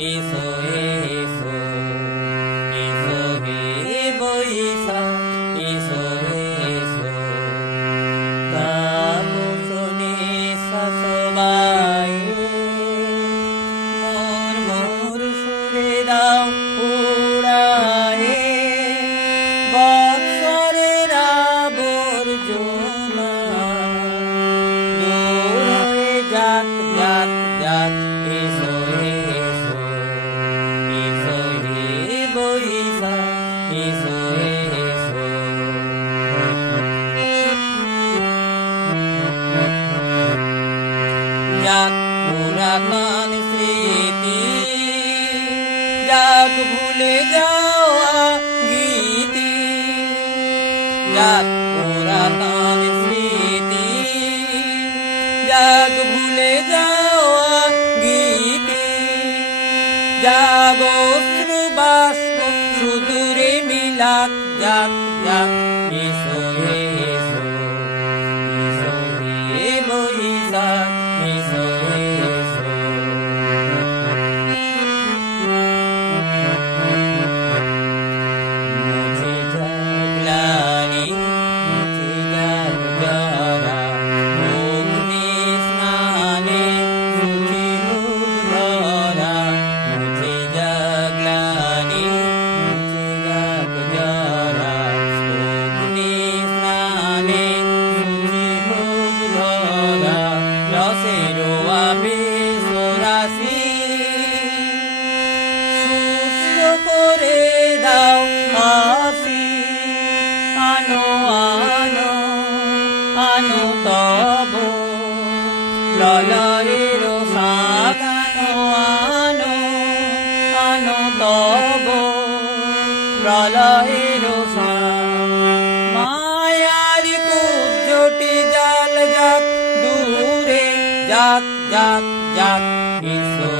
এসো এসো এসো হে বৈশাখ এসো এসো গাব শুনে সবাই মোর মোর সুরে দাও উড়ায়ে বৎসরের আবর্জনা দূর হয়ে যাক যাক যাক এসো এসো এসো হে বৈশাখ এসো এসো যাক পুরাতন স্মৃতি যাক ভুলে যাওয়া গীতি যাক পুরাতন স্মৃতি যাক ভুলে যাওয়া গীতি যাব অশ্রুবাষ্প সুদূরে মিলাক যাক যাক এসো এসো এসো হে বৈশাখ এসো এসো মুছে যাক গ্লানি মুছে যাক জরা অগ্নি স্নানে মুছে হোক ধরা মুছে যাক গ্লানি মুছে যাক জরা অগ্নি স্নানে মুছে হোক ধরা রসের আবেশ রাশি সুস্থ করে দাও আসি আনো আনো আনো তব প্রলয়ের সাগানো আনো আনো তব প্রলয়ের মায়ার কুজ্জটি জাল যাক দূরে যাক যাক যাক এসো